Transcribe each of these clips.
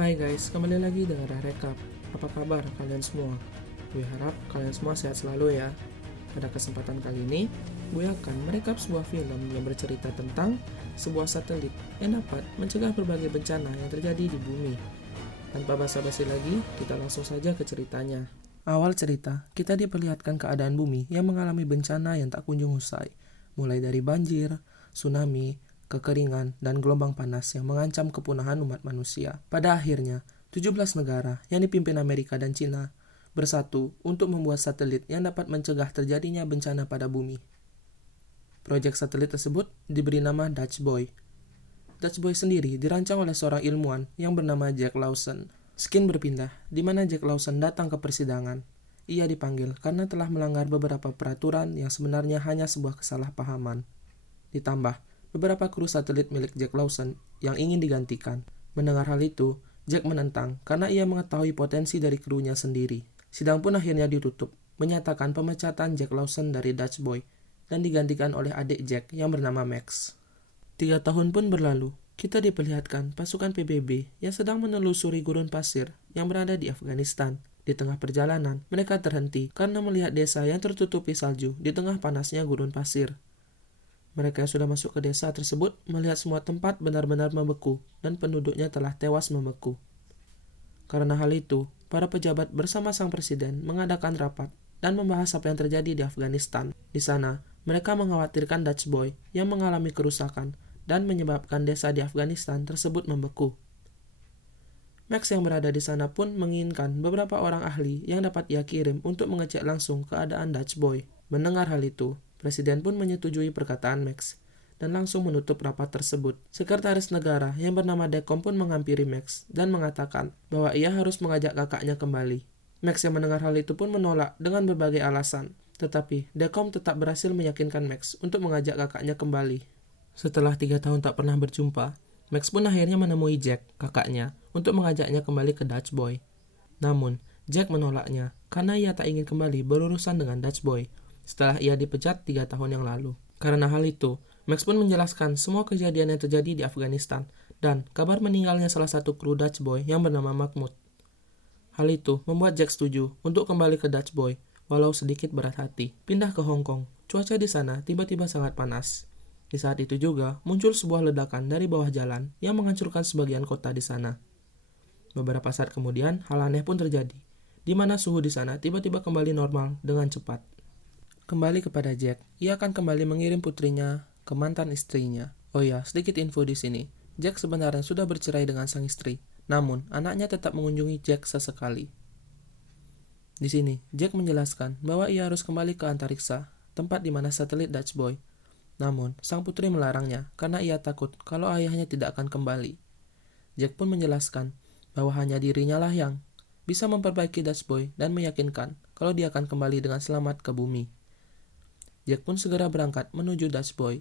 Hai guys, kembali lagi dengan Rekap. Apa kabar kalian semua? Gue harap kalian semua sehat selalu ya. Pada kesempatan kali ini, gue akan merekap sebuah film yang bercerita tentang sebuah satelit yang dapat mencegah berbagai bencana yang terjadi di bumi. Tanpa basa-basi lagi, kita langsung saja ke ceritanya. Awal cerita, kita diperlihatkan keadaan bumi yang mengalami bencana yang tak kunjung usai. Mulai dari banjir, tsunami, kekeringan, dan gelombang panas yang mengancam kepunahan umat manusia. Pada akhirnya, 17 negara yang dipimpin Amerika dan Cina bersatu untuk membuat satelit yang dapat mencegah terjadinya bencana pada bumi. Proyek satelit tersebut diberi nama Dutch Boy. Dutch Boy sendiri dirancang oleh seorang ilmuwan yang bernama Jack Lawson. Skin berpindah, di mana Jack Lawson datang ke persidangan. Ia dipanggil karena telah melanggar beberapa peraturan yang sebenarnya hanya sebuah kesalahpahaman. Ditambah, beberapa kru satelit milik Jack Lawson yang ingin digantikan. Mendengar hal itu, Jack menentang karena ia mengetahui potensi dari krunya sendiri. Sidang pun akhirnya ditutup, menyatakan pemecatan Jack Lawson dari Dutch Boy dan digantikan oleh adik Jack yang bernama Max. 3 tahun pun berlalu, kita diperlihatkan pasukan PBB yang sedang menelusuri gurun pasir yang berada di Afghanistan. Di tengah perjalanan, mereka terhenti karena melihat desa yang tertutupi salju di tengah panasnya gurun pasir. Mereka yang sudah masuk ke desa tersebut melihat semua tempat benar-benar membeku dan penduduknya telah tewas membeku. Karena hal itu, para pejabat bersama sang presiden mengadakan rapat dan membahas apa yang terjadi di Afghanistan. Di sana, mereka mengkhawatirkan Dutch Boy yang mengalami kerusakan dan menyebabkan desa di Afghanistan tersebut membeku. Max yang berada di sana pun menginginkan beberapa orang ahli yang dapat ia kirim untuk mengecek langsung keadaan Dutch Boy. Mendengar hal itu, Presiden pun menyetujui perkataan Max dan langsung menutup rapat tersebut. Sekretaris negara yang bernama Dekom pun menghampiri Max dan mengatakan bahwa ia harus mengajak kakaknya kembali. Max yang mendengar hal itu pun menolak dengan berbagai alasan, tetapi Dekom tetap berhasil meyakinkan Max untuk mengajak kakaknya kembali. Setelah 3 tahun tak pernah berjumpa, Max pun akhirnya menemui Jack, kakaknya, untuk mengajaknya kembali ke Dutch Boy. Namun, Jack menolaknya karena ia tak ingin kembali berurusan dengan Dutch Boy setelah ia dipecat 3 tahun yang lalu. Karena hal itu, Max pun menjelaskan semua kejadian yang terjadi di Afghanistan dan kabar meninggalnya salah satu kru Dutch Boy yang bernama Mahmud. Hal itu membuat Jack setuju untuk kembali ke Dutch Boy walau sedikit berat hati. Pindah ke Hong Kong, cuaca di sana tiba-tiba sangat panas. Di saat itu juga muncul sebuah ledakan dari bawah jalan yang menghancurkan sebagian kota di sana. Beberapa saat kemudian, hal aneh pun terjadi, di mana suhu di sana tiba-tiba kembali normal dengan cepat. Kembali kepada Jack, ia akan kembali mengirim putrinya ke mantan istrinya. Oh ya, sedikit info di sini. Jack sebenarnya sudah bercerai dengan sang istri, namun anaknya tetap mengunjungi Jack sesekali. Di sini, Jack menjelaskan bahwa ia harus kembali ke antariksa, tempat di mana satelit Dutch Boy. Namun, sang putri melarangnya karena ia takut kalau ayahnya tidak akan kembali. Jack pun menjelaskan bahwa hanya dirinya lah yang bisa memperbaiki Dutch Boy dan meyakinkan kalau dia akan kembali dengan selamat ke bumi. Jack pun segera berangkat menuju Dutch Boy.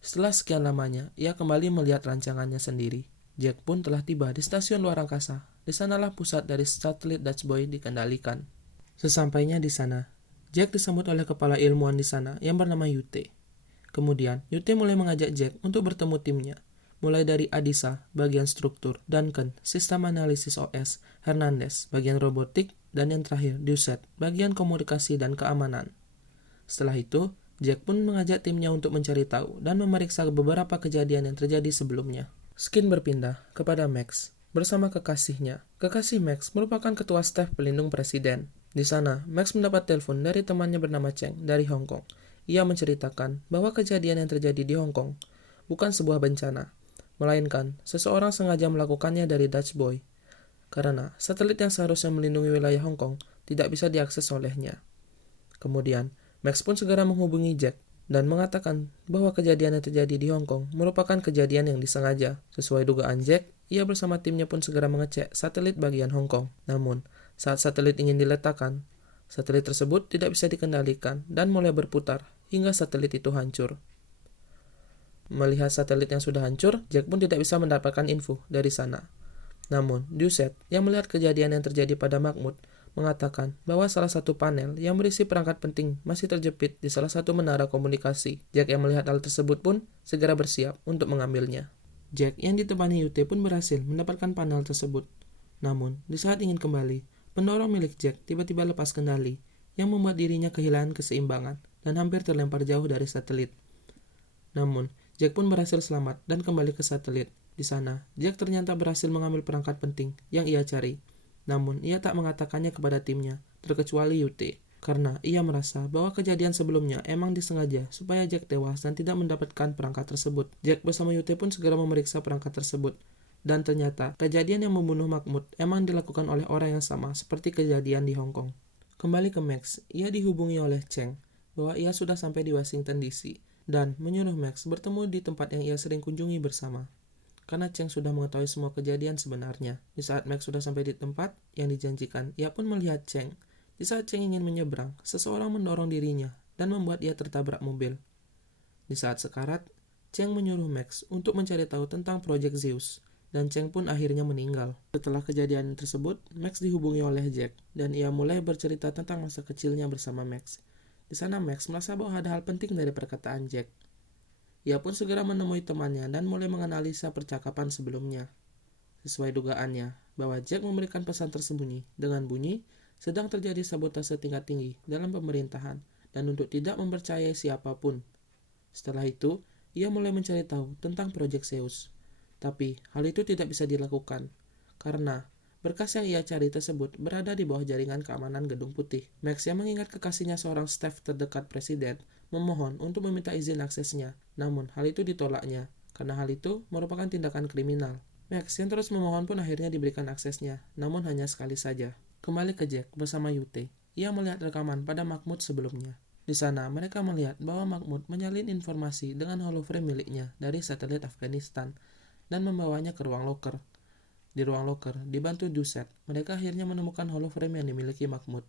Setelah sekian lamanya, ia kembali melihat rancangannya sendiri. Jack pun telah tiba di stasiun luar angkasa. Di sanalah pusat dari satelit Dutch Boy dikendalikan. Sesampainya di sana, Jack disambut oleh kepala ilmuwan di sana yang bernama Yute. Kemudian, Yute mulai mengajak Jack untuk bertemu timnya. Mulai dari Adisa, bagian struktur, Duncan, sistem analisis OS, Hernandez, bagian robotik, dan yang terakhir, Doucet, bagian komunikasi dan keamanan. Setelah itu, Jack pun mengajak timnya untuk mencari tahu dan memeriksa beberapa kejadian yang terjadi sebelumnya. Skin berpindah kepada Max bersama kekasihnya. Kekasih Max merupakan ketua staf pelindung presiden. Di sana, Max mendapat telepon dari temannya bernama Cheng dari Hong Kong. Ia menceritakan bahwa kejadian yang terjadi di Hong Kong bukan sebuah bencana, melainkan seseorang sengaja melakukannya dari Dutch Boy, karena satelit yang seharusnya melindungi wilayah Hong Kong tidak bisa diakses olehnya. Kemudian, Max pun segera menghubungi Jack dan mengatakan bahwa kejadian yang terjadi di Hong Kong merupakan kejadian yang disengaja. Sesuai dugaan Jack, ia bersama timnya pun segera mengecek satelit bagian Hong Kong. Namun, saat satelit ingin diletakkan, satelit tersebut tidak bisa dikendalikan dan mulai berputar hingga satelit itu hancur. Melihat satelit yang sudah hancur, Jack pun tidak bisa mendapatkan info dari sana. Namun, Doucet yang melihat kejadian yang terjadi pada Mahmud mengatakan bahwa salah satu panel yang berisi perangkat penting masih terjepit di salah satu menara komunikasi. Jack yang melihat hal tersebut pun segera bersiap untuk mengambilnya. Jack yang ditemani Yute pun berhasil mendapatkan panel tersebut. Namun, di saat ingin kembali, pendorong milik Jack tiba-tiba lepas kendali, yang membuat dirinya kehilangan keseimbangan dan hampir terlempar jauh dari satelit. Namun, Jack pun berhasil selamat dan kembali ke satelit. Di sana, Jack ternyata berhasil mengambil perangkat penting yang ia cari. Namun, ia tak mengatakannya kepada timnya, terkecuali Yute, karena ia merasa bahwa kejadian sebelumnya emang disengaja supaya Jack tewas dan tidak mendapatkan perangkat tersebut. Jack bersama Yute pun segera memeriksa perangkat tersebut. Dan ternyata, kejadian yang membunuh Mahmud emang dilakukan oleh orang yang sama seperti kejadian di Hong Kong. Kembali ke Max, ia dihubungi oleh Cheng bahwa ia sudah sampai di Washington DC dan menyuruh Max bertemu di tempat yang ia sering kunjungi bersama. Karena Cheng sudah mengetahui semua kejadian sebenarnya. Di saat Max sudah sampai di tempat yang dijanjikan, ia pun melihat Cheng. Di saat Cheng ingin menyeberang, seseorang mendorong dirinya dan membuat ia tertabrak mobil. Di saat sekarat, Cheng menyuruh Max untuk mencari tahu tentang proyek Zeus, dan Cheng pun akhirnya meninggal. Setelah kejadian tersebut, Max dihubungi oleh Jack, dan ia mulai bercerita tentang masa kecilnya bersama Max. Di sana Max merasa bahwa ada hal penting dari perkataan Jack. Ia pun segera menemui temannya dan mulai menganalisa percakapan sebelumnya. Sesuai dugaannya, bahwa Jack memberikan pesan tersembunyi dengan bunyi, sedang terjadi sabotase tingkat tinggi dalam pemerintahan dan untuk tidak mempercayai siapapun. Setelah itu, ia mulai mencari tahu tentang proyek Zeus. Tapi, hal itu tidak bisa dilakukan, karena berkas yang ia cari tersebut berada di bawah jaringan keamanan Gedung Putih. Max yang mengingat kekasihnya seorang staf terdekat presiden, memohon untuk meminta izin aksesnya, namun hal itu ditolaknya, karena hal itu merupakan tindakan kriminal. Max yang terus memohon pun akhirnya diberikan aksesnya, namun hanya sekali saja. Kembali ke Jack bersama Yute, ia melihat rekaman pada Mahmud sebelumnya. Di sana, mereka melihat bahwa Mahmud menyalin informasi dengan holoframe miliknya dari satelit Afghanistan dan membawanya ke ruang loker. Di ruang loker, dibantu Duset, mereka akhirnya menemukan holoframe yang dimiliki Mahmud.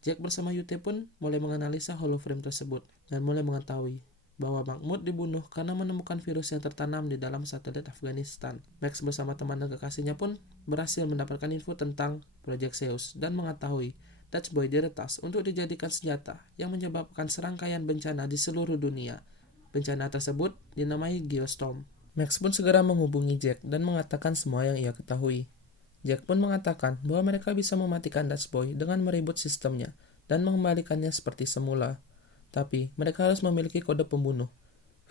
Jack bersama Yute pun mulai menganalisa holoframe tersebut dan mulai mengetahui bahwa Mahmud dibunuh karena menemukan virus yang tertanam di dalam satelit Afghanistan. Max bersama teman dan kekasihnya pun berhasil mendapatkan info tentang proyek Zeus dan mengetahui Dutch Boy diretas untuk dijadikan senjata yang menyebabkan serangkaian bencana di seluruh dunia. Bencana tersebut dinamai Geostorm. Max pun segera menghubungi Jack dan mengatakan semua yang ia ketahui. Jack pun mengatakan bahwa mereka bisa mematikan Dutch Boy dengan meribut sistemnya dan mengembalikannya seperti semula. Tapi, mereka harus memiliki kode pembunuh.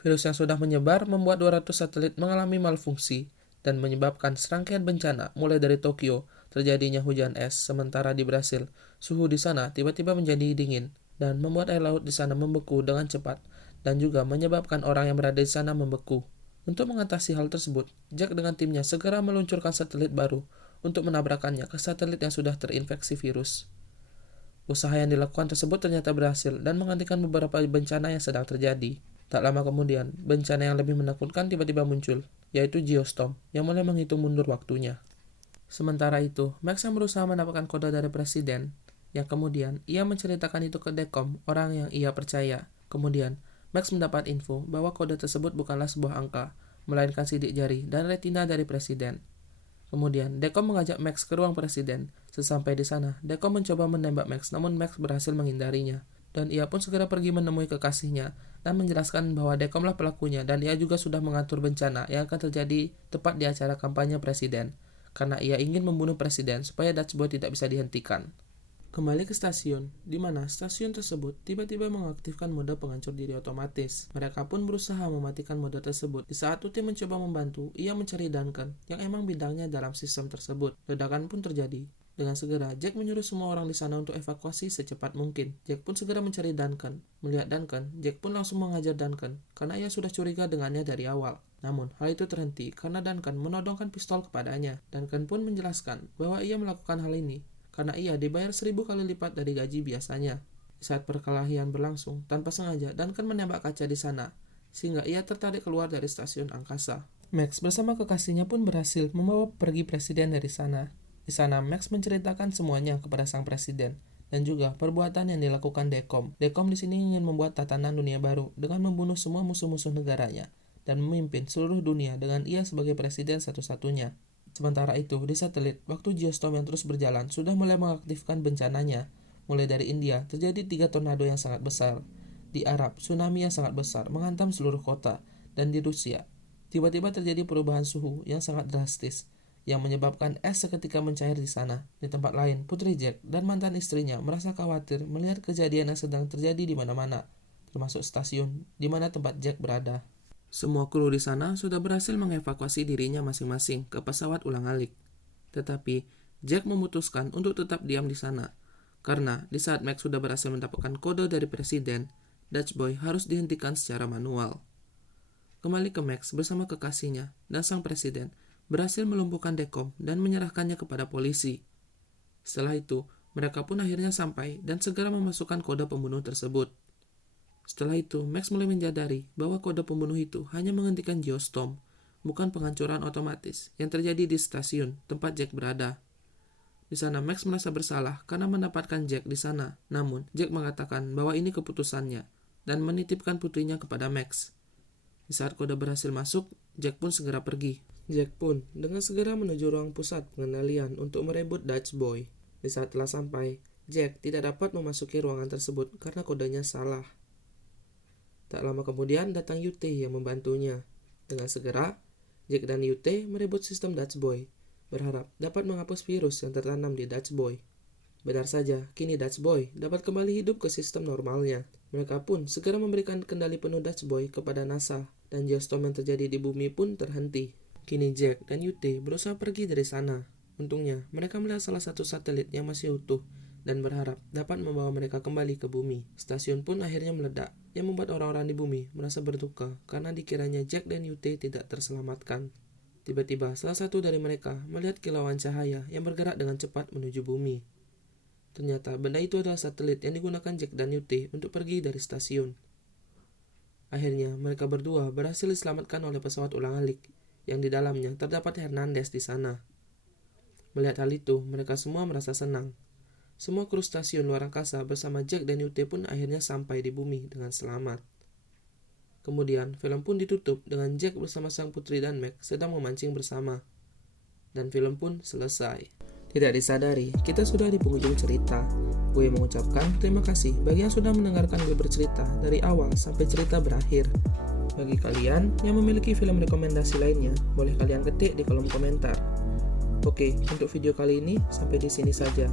Virus yang sudah menyebar membuat 200 satelit mengalami malfungsi dan menyebabkan serangkaian bencana mulai dari Tokyo, terjadinya hujan es, sementara di Brasil, suhu di sana tiba-tiba menjadi dingin dan membuat air laut di sana membeku dengan cepat dan juga menyebabkan orang yang berada di sana membeku. Untuk mengatasi hal tersebut, Jack dengan timnya segera meluncurkan satelit baru untuk menabrakkannya ke satelit yang sudah terinfeksi virus. Usaha yang dilakukan tersebut ternyata berhasil dan menghentikan beberapa bencana yang sedang terjadi. Tak lama kemudian, bencana yang lebih menakutkan tiba-tiba muncul, yaitu Geostorm, yang mulai menghitung mundur waktunya. Sementara itu, Max yang berusaha mendapatkan kode dari presiden, yang kemudian ia menceritakan itu ke Dekom, orang yang ia percaya. Kemudian, Max mendapat info bahwa kode tersebut bukanlah sebuah angka, melainkan sidik jari dan retina dari presiden. Kemudian, Dekom mengajak Max ke ruang presiden. Sesampai di sana, Dekom mencoba menembak Max, namun Max berhasil menghindarinya. Dan ia pun segera pergi menemui kekasihnya dan menjelaskan bahwa Dekomlah pelakunya dan ia juga sudah mengatur bencana yang akan terjadi tepat di acara kampanye presiden, karena ia ingin membunuh presiden supaya Dutch Boy tidak bisa dihentikan. Kembali ke stasiun, di mana stasiun tersebut tiba-tiba mengaktifkan mode penghancur diri otomatis. Mereka pun berusaha mematikan mode tersebut. Di saat Uti mencoba membantu, ia mencari Duncan, yang emang bidangnya dalam sistem tersebut. Ledakan pun terjadi. Dengan segera, Jack menyuruh semua orang di sana untuk evakuasi secepat mungkin. Jack pun segera mencari Duncan. Melihat Duncan, Jack pun langsung mengajar Duncan, karena ia sudah curiga dengannya dari awal. Namun, hal itu terhenti karena Duncan menodongkan pistol kepadanya. Duncan pun menjelaskan bahwa ia melakukan hal ini karena ia dibayar 1000 kali lipat dari gaji biasanya. Di saat perkelahian berlangsung, tanpa sengaja Duncan menembak kaca di sana, sehingga ia tertarik keluar dari stasiun angkasa. Max bersama kekasihnya pun berhasil membawa pergi presiden dari sana. Di sana, Max menceritakan semuanya kepada sang presiden, dan juga perbuatan yang dilakukan Dekom. Dekom di sini ingin membuat tatanan dunia baru dengan membunuh semua musuh-musuh negaranya, dan memimpin seluruh dunia dengan ia sebagai presiden satu-satunya. Sementara itu, di satelit, waktu Geostorm yang terus berjalan sudah mulai mengaktifkan bencananya. Mulai dari India, terjadi 3 tornado yang sangat besar. Di Arab, tsunami yang sangat besar menghantam seluruh kota. Dan di Rusia, Tiba-tiba terjadi perubahan suhu yang sangat drastis, yang menyebabkan es seketika mencair di sana. Di tempat lain, Putri Jack dan mantan istrinya merasa khawatir melihat kejadian yang sedang terjadi di mana-mana, termasuk stasiun di mana tempat Jack berada. Semua kru di sana sudah berhasil mengevakuasi dirinya masing-masing ke pesawat ulang-alik. Tetapi, Jack memutuskan untuk tetap diam di sana, karena di saat Max sudah berhasil mendapatkan kode dari Presiden, Dutch Boy harus dihentikan secara manual. Kembali ke Max bersama kekasihnya dan sang presiden berhasil melumpuhkan Dekom dan menyerahkannya kepada polisi. Setelah itu, mereka pun akhirnya sampai dan segera memasukkan kode pembunuh tersebut. Setelah itu, Max mulai menyadari bahwa kode pembunuh itu hanya menghentikan geostorm, bukan penghancuran otomatis yang terjadi di stasiun tempat Jack berada. Di sana Max merasa bersalah karena mendapatkan Jack di sana, namun Jack mengatakan bahwa ini keputusannya dan menitipkan putrinya kepada Max. Di saat kode berhasil masuk, Jack pun segera pergi. Jack pun dengan segera menuju ruang pusat pengendalian untuk merebut Dutch Boy. Di saat telah sampai, Jack tidak dapat memasuki ruangan tersebut karena kodenya salah. Tak lama kemudian datang Yute yang membantunya. Dengan segera, Jack dan Yute merebut sistem Dutch Boy, berharap dapat menghapus virus yang tertanam di Dutch Boy. Benar saja, kini Dutch Boy dapat kembali hidup ke sistem normalnya. Mereka pun segera memberikan kendali penuh Dutch Boy kepada NASA, dan geostorm yang terjadi di bumi pun terhenti. Kini Jack dan Yute berusaha pergi dari sana. Untungnya, mereka melihat salah satu satelit yang masih utuh, dan berharap dapat membawa mereka kembali ke bumi. Stasiun pun akhirnya meledak, yang membuat orang-orang di bumi merasa berduka karena dikiranya Jack dan Yute tidak terselamatkan. Tiba-tiba, salah satu dari mereka melihat kilauan cahaya yang bergerak dengan cepat menuju bumi. Ternyata benda itu adalah satelit yang digunakan Jack dan Yute untuk pergi dari stasiun. Akhirnya, mereka berdua berhasil diselamatkan oleh pesawat ulang-alik, yang di dalamnya terdapat Hernandez di sana. Melihat hal itu, mereka semua merasa senang. Semua kru stasiun luar angkasa bersama Jack dan Yute pun akhirnya sampai di bumi dengan selamat. Kemudian, film pun ditutup dengan Jack bersama sang putri dan Max sedang memancing bersama. Dan film pun selesai. Tidak disadari, kita sudah di penghujung cerita. Gue mengucapkan terima kasih bagi yang sudah mendengarkan gue bercerita dari awal sampai cerita berakhir. Bagi kalian yang memiliki film rekomendasi lainnya, boleh kalian ketik di kolom komentar. Oke, untuk video kali ini sampai di sini saja.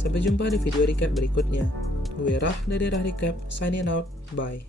Sampai jumpa di video recap berikutnya. Gue Rah dari Rah Recap, signing out, bye.